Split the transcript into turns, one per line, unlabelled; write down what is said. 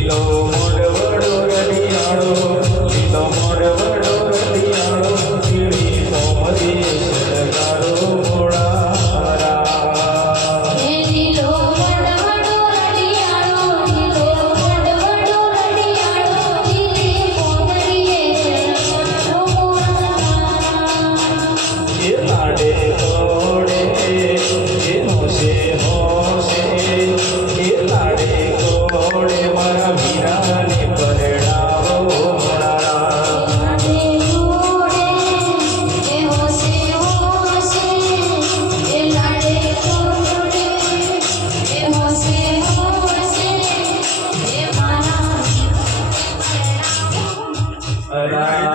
લીલો મોર વડો રડિયાળો લીલો મોર વડો રડિયાળો પીળી કોમરી લાડે તો 拜拜。